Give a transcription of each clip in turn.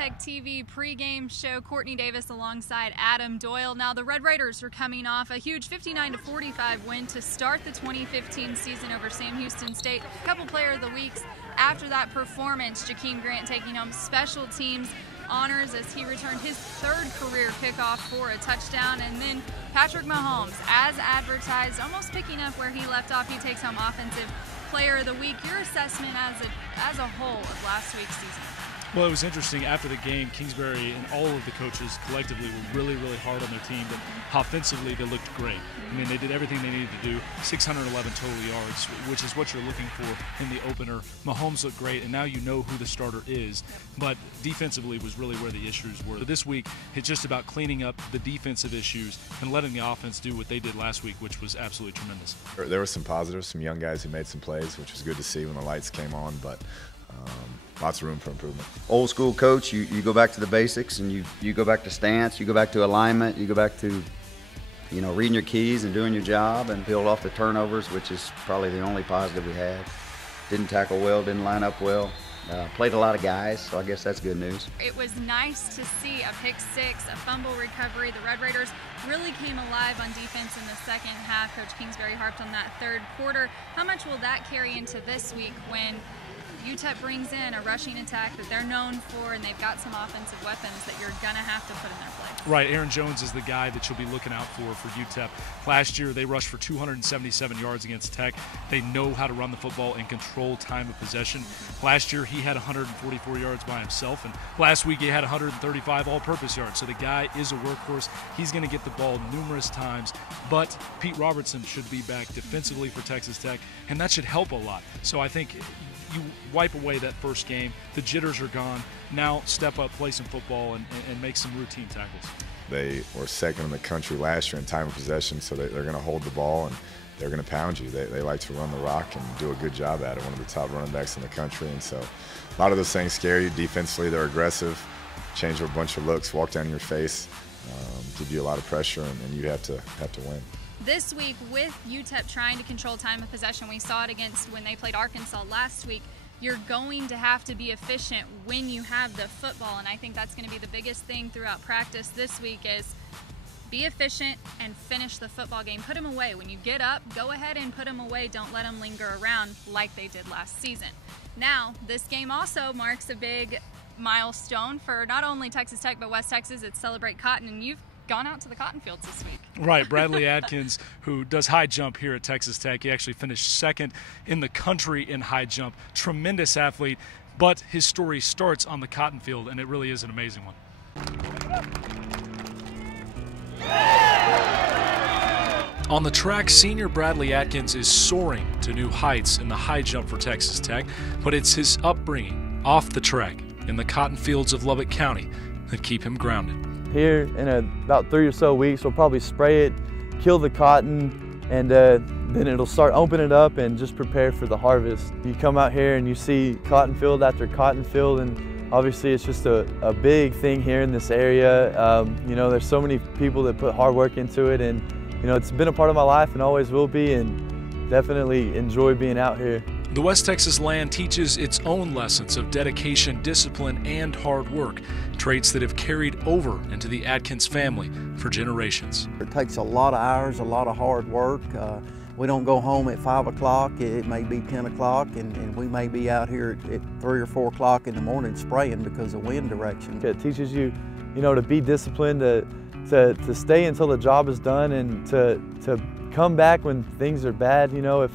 Tech TV pregame show. Courtney Davis alongside Adam Doyle. Now the Red Raiders are coming off a huge 59-45 win to start the 2015 season over Sam Houston State. A couple player of the weeks after that performance, Jakeem Grant taking home special teams honors as he returned his third career kickoff for a touchdown. And then Patrick Mahomes, as advertised, almost picking up where he left off. He takes home offensive player of the week. Your assessment as a whole of last week's season? Well, it was interesting. After the game, Kingsbury and all of the coaches collectively were really, really hard on their team. But offensively, they looked great. I mean, they did everything they needed to do. 611 total yards, which is what you're looking for in the opener. Mahomes looked great, and now you know who the starter is. But defensively was really where the issues were. This week, it's just about cleaning up the defensive issues and letting the offense do what they did last week, which was absolutely tremendous. There were some positives, some young guys who made some plays, which was good to see when the lights came on, but lots of room for improvement. Old school coach, you go back to the basics, and you go back to stance, you go back to alignment, you go back to, you know, reading your keys and doing your job and build off the turnovers, which is probably the only positive we had. Didn't tackle well, didn't line up well. Played a lot of guys, so I guess that's good news. It was nice to see a pick six, a fumble recovery. The Red Raiders really came alive on defense in the second half. Coach Kingsbury harped on that third quarter. How much will that carry into this week when UTEP brings in a rushing attack that they're known for, and they've got some offensive weapons that you're going to have to put in their place? Right, Aaron Jones is the guy that you'll be looking out for UTEP. Last year, they rushed for 277 yards against Tech. They know how to run the football and control time of possession. Last year, he had 144 yards by himself, and last week he had 135 all-purpose yards. So the guy is a workhorse. He's going to get the ball numerous times, but Pete Robertson should be back defensively for Texas Tech, and that should help a lot. So I think you wipe away that first game, the jitters are gone. Now step up, play some football, and make some routine tackles. They were second in the country last year in time of possession, so they're going to hold the ball and they're going to pound you. They like to run the rock and do a good job at it, one of the top running backs in the country. And so a lot of those things scare you. Defensively, they're aggressive, change a bunch of looks, walk down your face, give you a lot of pressure, and you have to win. This week, with UTEP trying to control time of possession, we saw it against when they played Arkansas last week. You're going to have to be efficient when you have the football, and I think that's going to be the biggest thing throughout practice this week is be efficient and finish the football game. Put them away. When you get up, go ahead and put them away. Don't let them linger around like they did last season. Now, this game also marks a big milestone for not only Texas Tech but West Texas. It's Celebrate Cotton, and you've gone out to the cotton fields this week. Right, Bradley Atkins, who does high jump here at Texas Tech. He actually finished second in the country in high jump. Tremendous athlete, but his story starts on the cotton field, and it really is an amazing one. On the track, senior Bradley Atkins is soaring to new heights in the high jump for Texas Tech, but it's his upbringing off the track in the cotton fields of Lubbock County that keep him grounded. Here in about 3 or so weeks, we'll probably spray it, kill the cotton, and then it'll start opening it up and just prepare for the harvest. You come out here and you see cotton field after cotton field, and obviously it's just a big thing here in this area. You know, there's so many people that put hard work into it, and you know, it's been a part of my life and always will be, and definitely enjoy being out here. The West Texas land teaches its own lessons of dedication, discipline, and hard work, traits that have carried over into the Atkins family for generations. It takes a lot of hours, a lot of hard work. We don't go home at 5 o'clock, it may be 10 o'clock, and we may be out here at 3 or 4 o'clock in the morning spraying because of wind direction. It teaches you, you know, to be disciplined, to stay until the job is done, and to come back when things are bad. You know, if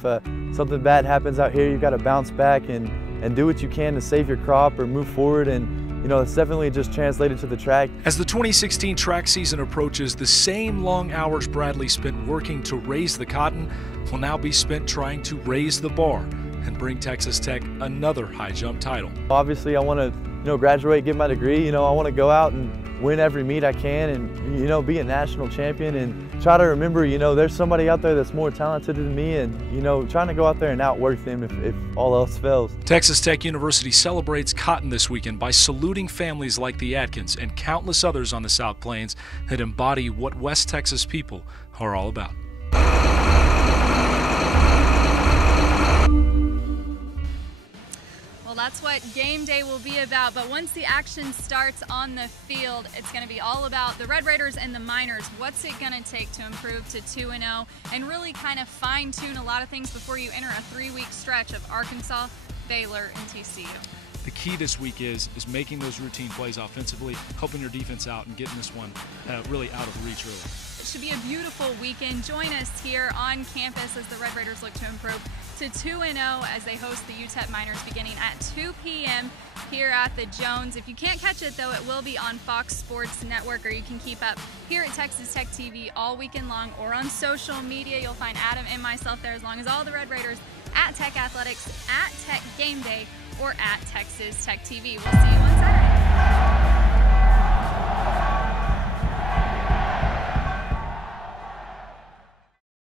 something bad happens out here, you've got to bounce back and do what you can to save your crop or move forward. And you know, it's definitely just translated to the track. As the 2016 track season approaches, the same long hours Bradley spent working to raise the cotton will now be spent trying to raise the bar and bring Texas Tech another high jump title. Obviously, I want to, you know, graduate, get my degree. You know, I want to go out and win every meet I can, and you know, be a national champion, and try to remember, you know, there's somebody out there that's more talented than me, and you know, trying to go out there and outwork them if all else fails. Texas Tech University celebrates cotton this weekend by saluting families like the Atkins and countless others on the South Plains that embody what West Texas people are all about. that's what game day will be about. But once the action starts on the field, it's going to be all about the Red Raiders and the Miners. What's it going to take to improve to 2-0 and really kind of fine-tune a lot of things before you enter a 3-week stretch of Arkansas, Baylor, and TCU? The key this week is making those routine plays offensively, helping your defense out, and getting this one really out of reach early. It should be a beautiful weekend. Join us here on campus as the Red Raiders look to improve to 2-0 as they host the UTEP Miners beginning at 2 p.m. here at the Jones. If you can't catch it, though, it will be on Fox Sports Network, or you can keep up here at Texas Tech TV all weekend long, or on social media. You'll find Adam and myself there, as long as all the Red Raiders at Tech Athletics, at Tech Game Day, or at Texas Tech TV. We'll see you on Saturday.